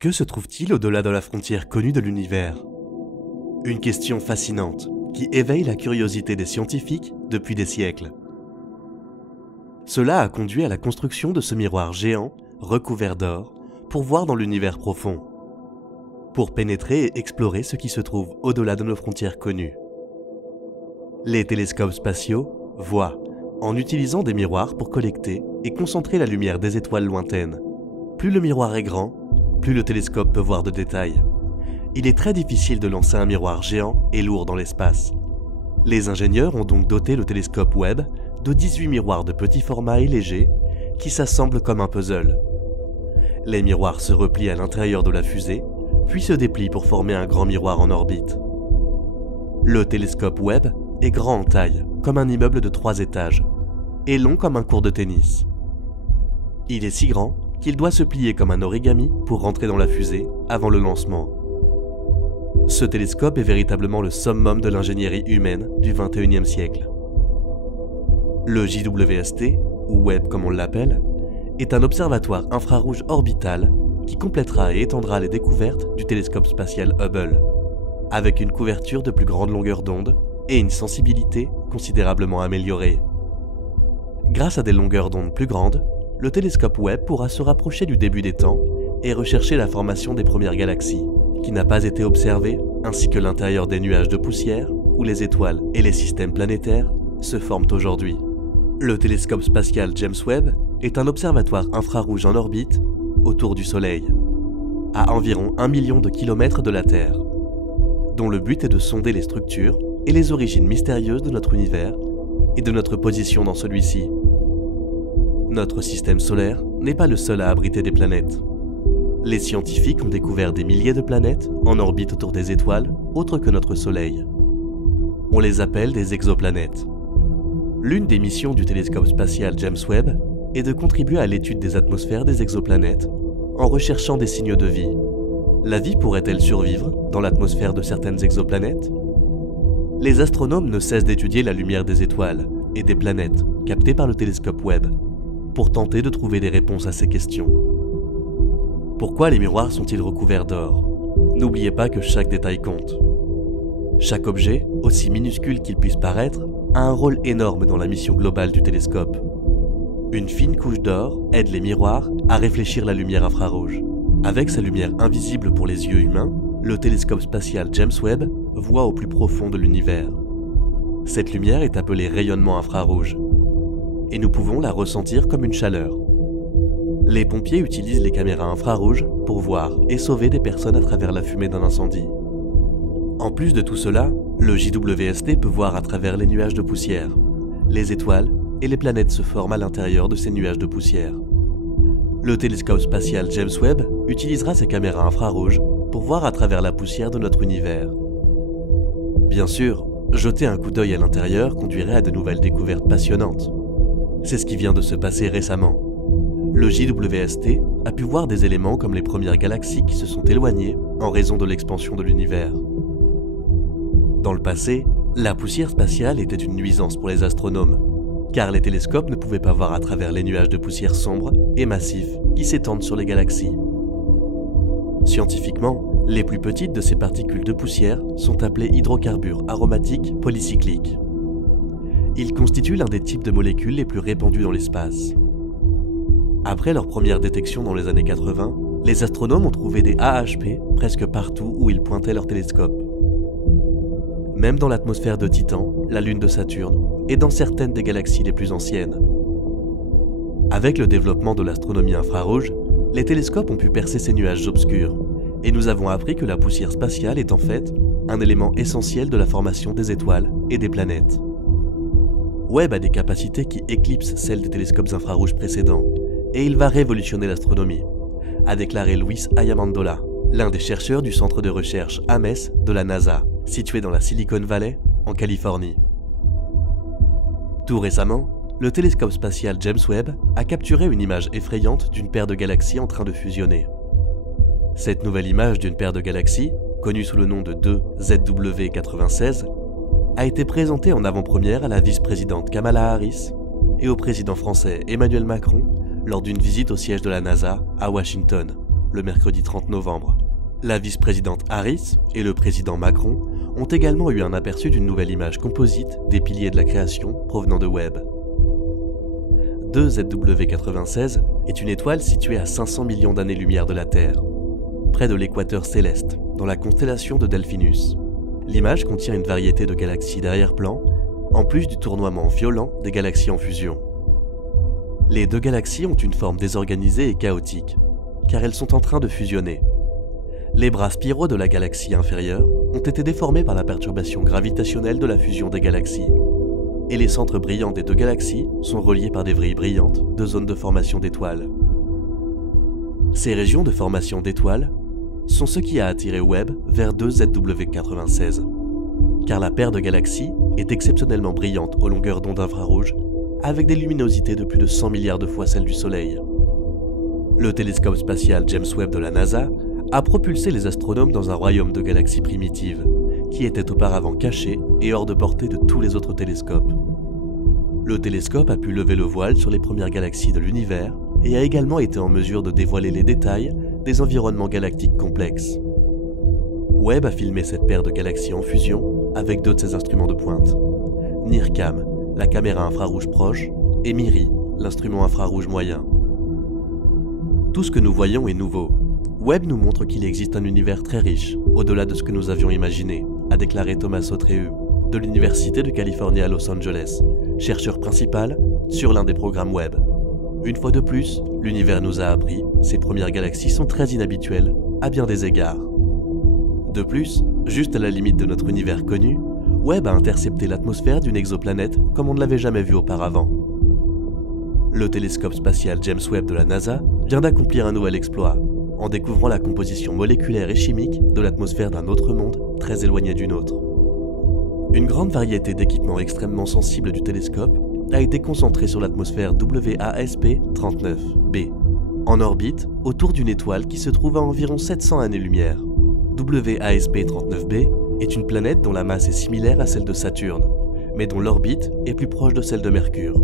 Que se trouve-t-il au-delà de la frontière connue de l'univers? Une question fascinante qui éveille la curiosité des scientifiques depuis des siècles. Cela a conduit à la construction de ce miroir géant recouvert d'or pour voir dans l'univers profond, pour pénétrer et explorer ce qui se trouve au-delà de nos frontières connues. Les télescopes spatiaux voient en utilisant des miroirs pour collecter et concentrer la lumière des étoiles lointaines. Plus le miroir est grand, plus le télescope peut voir de détails. Il est très difficile de lancer un miroir géant et lourd dans l'espace. Les ingénieurs ont donc doté le télescope Webb de 18 miroirs de petit format et légers qui s'assemblent comme un puzzle. Les miroirs se replient à l'intérieur de la fusée, puis se déplient pour former un grand miroir en orbite. Le télescope Webb est grand en taille, comme un immeuble de 3 étages, et long comme un court de tennis. Il est si grand qu'il doit se plier comme un origami pour rentrer dans la fusée avant le lancement. Ce télescope est véritablement le summum de l'ingénierie humaine du XXIe siècle. Le JWST, ou Webb comme on l'appelle, est un observatoire infrarouge orbital qui complétera et étendra les découvertes du télescope spatial Hubble, avec une couverture de plus grande longueur d'onde et une sensibilité considérablement améliorée. Grâce à des longueurs d'onde plus grandes, le télescope Webb pourra se rapprocher du début des temps et rechercher la formation des premières galaxies, qui n'a pas été observée, ainsi que l'intérieur des nuages de poussière, où les étoiles et les systèmes planétaires se forment aujourd'hui. Le télescope spatial James Webb est un observatoire infrarouge en orbite autour du Soleil, à environ 1 million de kilomètres de la Terre, dont le but est de sonder les structures et les origines mystérieuses de notre univers et de notre position dans celui-ci. Notre système solaire n'est pas le seul à abriter des planètes. Les scientifiques ont découvert des milliers de planètes en orbite autour des étoiles autres que notre Soleil. On les appelle des exoplanètes. L'une des missions du télescope spatial James Webb est de contribuer à l'étude des atmosphères des exoplanètes en recherchant des signes de vie. La vie pourrait-elle survivre dans l'atmosphère de certaines exoplanètes? Les astronomes ne cessent d'étudier la lumière des étoiles et des planètes captées par le télescope Webb pour tenter de trouver des réponses à ces questions. Pourquoi les miroirs sont-ils recouverts d'or? N'oubliez pas que chaque détail compte. Chaque objet, aussi minuscule qu'il puisse paraître, a un rôle énorme dans la mission globale du télescope. Une fine couche d'or aide les miroirs à réfléchir la lumière infrarouge. Avec sa lumière invisible pour les yeux humains, le télescope spatial James Webb voit au plus profond de l'univers. Cette lumière est appelée rayonnement infrarouge, et nous pouvons la ressentir comme une chaleur. Les pompiers utilisent les caméras infrarouges pour voir et sauver des personnes à travers la fumée d'un incendie. En plus de tout cela, le JWST peut voir à travers les nuages de poussière. Les étoiles et les planètes se forment à l'intérieur de ces nuages de poussière. Le télescope spatial James Webb utilisera ses caméras infrarouges pour voir à travers la poussière de notre univers. Bien sûr, jeter un coup d'œil à l'intérieur conduirait à de nouvelles découvertes passionnantes. C'est ce qui vient de se passer récemment. Le JWST a pu voir des éléments comme les premières galaxies qui se sont éloignées en raison de l'expansion de l'univers. Dans le passé, la poussière spatiale était une nuisance pour les astronomes, car les télescopes ne pouvaient pas voir à travers les nuages de poussière sombres et massifs qui s'étendent sur les galaxies. Scientifiquement, les plus petites de ces particules de poussière sont appelées hydrocarbures aromatiques polycycliques. Ils constituent l'un des types de molécules les plus répandus dans l'espace. Après leur première détection dans les années 80, les astronomes ont trouvé des AHP presque partout où ils pointaient leur télescope. Même dans l'atmosphère de Titan, la lune de Saturne, et dans certaines des galaxies les plus anciennes. Avec le développement de l'astronomie infrarouge, les télescopes ont pu percer ces nuages obscurs, et nous avons appris que la poussière spatiale est en fait un élément essentiel de la formation des étoiles et des planètes. Webb a des capacités qui éclipsent celles des télescopes infrarouges précédents, et il va révolutionner l'astronomie, a déclaré Luis Ayamandola, l'un des chercheurs du centre de recherche Ames de la NASA, situé dans la Silicon Valley, en Californie. Tout récemment, le télescope spatial James Webb a capturé une image effrayante d'une paire de galaxies en train de fusionner. Cette nouvelle image d'une paire de galaxies, connue sous le nom de 2ZW96, a été présentée en avant-première à la vice-présidente Kamala Harris et au président français Emmanuel Macron lors d'une visite au siège de la NASA à Washington. le mercredi 30 novembre. La vice-présidente Harris et le président Macron ont également eu un aperçu d'une nouvelle image composite des piliers de la création provenant de Webb. 2ZW96 est une étoile située à 500 millions d'années-lumière de la Terre, près de l'équateur céleste, dans la constellation de Delphinus. L'image contient une variété de galaxies d'arrière-plan, en plus du tournoiement violent des galaxies en fusion. Les deux galaxies ont une forme désorganisée et chaotique, car elles sont en train de fusionner. Les bras spiraux de la galaxie inférieure ont été déformés par la perturbation gravitationnelle de la fusion des galaxies, et les centres brillants des deux galaxies sont reliés par des vrilles brillantes de zones de formation d'étoiles. Ces régions de formation d'étoiles sont ce qui a attiré Webb vers 2ZW96, car la paire de galaxies est exceptionnellement brillante aux longueurs d'onde infrarouges, avec des luminosités de plus de 100 milliards de fois celles du Soleil. Le télescope spatial James Webb de la NASA a propulsé les astronomes dans un royaume de galaxies primitives, qui étaient auparavant cachées et hors de portée de tous les autres télescopes. Le télescope a pu lever le voile sur les premières galaxies de l'univers et a également été en mesure de dévoiler les détails des environnements galactiques complexes. Webb a filmé cette paire de galaxies en fusion avec deux de ses instruments de pointe, NIRCam, la caméra infrarouge proche, et MIRI, l'instrument infrarouge moyen. Tout ce que nous voyons est nouveau. Webb nous montre qu'il existe un univers très riche, au-delà de ce que nous avions imaginé, a déclaré Thomas Autreu, de l'Université de Californie à Los Angeles, chercheur principal sur l'un des programmes Webb. Une fois de plus, l'univers nous a appris, ces premières galaxies sont très inhabituelles, à bien des égards. De plus, juste à la limite de notre univers connu, Webb a intercepté l'atmosphère d'une exoplanète comme on ne l'avait jamais vu auparavant. Le télescope spatial James Webb de la NASA vient d'accomplir un nouvel exploit, en découvrant la composition moléculaire et chimique de l'atmosphère d'un autre monde très éloigné du nôtre. Une grande variété d'équipements extrêmement sensibles du télescope a été concentrée sur l'atmosphère WASP-39b, en orbite autour d'une étoile qui se trouve à environ 700 années-lumière. WASP-39b est une planète dont la masse est similaire à celle de Saturne, mais dont l'orbite est plus proche de celle de Mercure.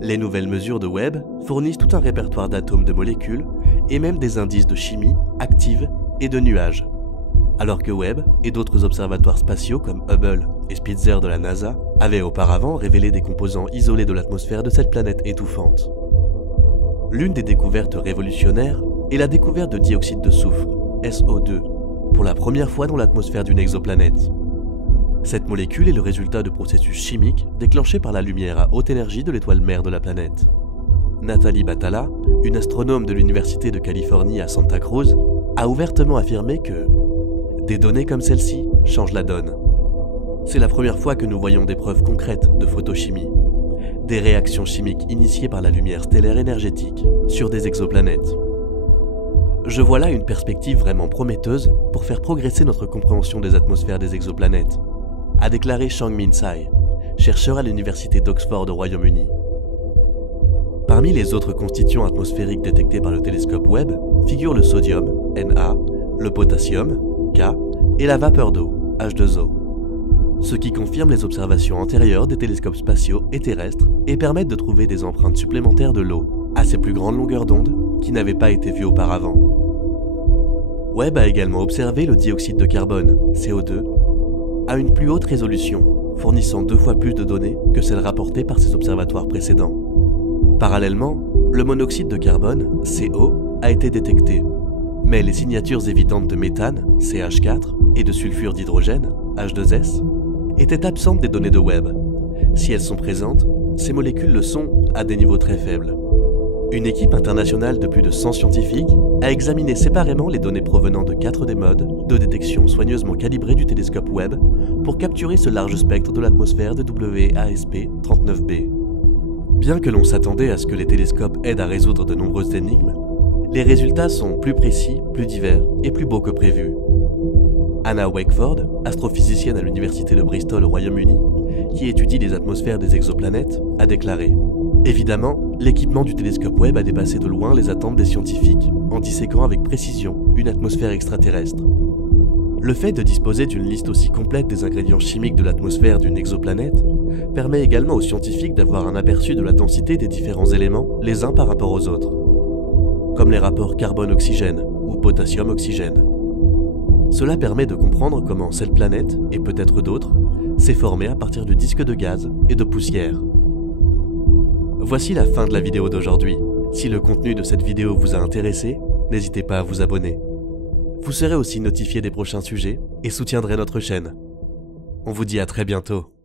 Les nouvelles mesures de Webb fournissent tout un répertoire d'atomes de molécules et même des indices de chimie active et de nuages. Alors que Webb et d'autres observatoires spatiaux comme Hubble et Spitzer de la NASA avaient auparavant révélé des composants isolés de l'atmosphère de cette planète étouffante. L'une des découvertes révolutionnaires est la découverte de dioxyde de soufre, SO2, pour la première fois dans l'atmosphère d'une exoplanète. Cette molécule est le résultat de processus chimiques déclenchés par la lumière à haute énergie de l'étoile mère de la planète. Nathalie Batala, une astronome de l'Université de Californie à Santa Cruz, a ouvertement affirmé que des données comme celle-ci changent la donne. C'est la première fois que nous voyons des preuves concrètes de photochimie, des réactions chimiques initiées par la lumière stellaire énergétique sur des exoplanètes. Je vois là une perspective vraiment prometteuse pour faire progresser notre compréhension des atmosphères des exoplanètes, a déclaré Chang-Min Tsai, chercheur à l'université d'Oxford au Royaume-Uni. Parmi les autres constituants atmosphériques détectés par le télescope Webb figurent le sodium, Na, le potassium, K, et la vapeur d'eau, H2O. Ce qui confirme les observations antérieures des télescopes spatiaux et terrestres et permettent de trouver des empreintes supplémentaires de l'eau, à ses plus grandes longueurs d'onde, qui n'avaient pas été vues auparavant. Webb a également observé le dioxyde de carbone, CO2, à une plus haute résolution, fournissant 2 fois plus de données que celles rapportées par ses observatoires précédents. Parallèlement, le monoxyde de carbone, CO, a été détecté, mais les signatures évidentes de méthane, CH4, et de sulfure d'hydrogène, H2S, étaient absentes des données de Webb. Si elles sont présentes, ces molécules le sont à des niveaux très faibles. Une équipe internationale de plus de 100 scientifiques a examiné séparément les données provenant de 4 des modes de détection soigneusement calibrés du télescope Webb pour capturer ce large spectre de l'atmosphère de WASP-39b. Bien que l'on s'attendait à ce que les télescopes aident à résoudre de nombreuses énigmes, les résultats sont plus précis, plus divers et plus beaux que prévu. Anna Wakeford, astrophysicienne à l'université de Bristol au Royaume-Uni, qui étudie les atmosphères des exoplanètes, a déclaré « Évidemment, l'équipement du télescope Webb a dépassé de loin les attentes des scientifiques, en disséquant avec précision une atmosphère extraterrestre. Le fait de disposer d'une liste aussi complète des ingrédients chimiques de l'atmosphère d'une exoplanète permet également aux scientifiques d'avoir un aperçu de la densité des différents éléments les uns par rapport aux autres. comme les rapports carbone-oxygène ou potassium-oxygène. Cela permet de comprendre comment cette planète, et peut-être d'autres, s'est formée à partir de disques de gaz et de poussière. Voici la fin de la vidéo d'aujourd'hui. Si le contenu de cette vidéo vous a intéressé, n'hésitez pas à vous abonner. Vous serez aussi notifié des prochains sujets et soutiendrez notre chaîne. On vous dit à très bientôt.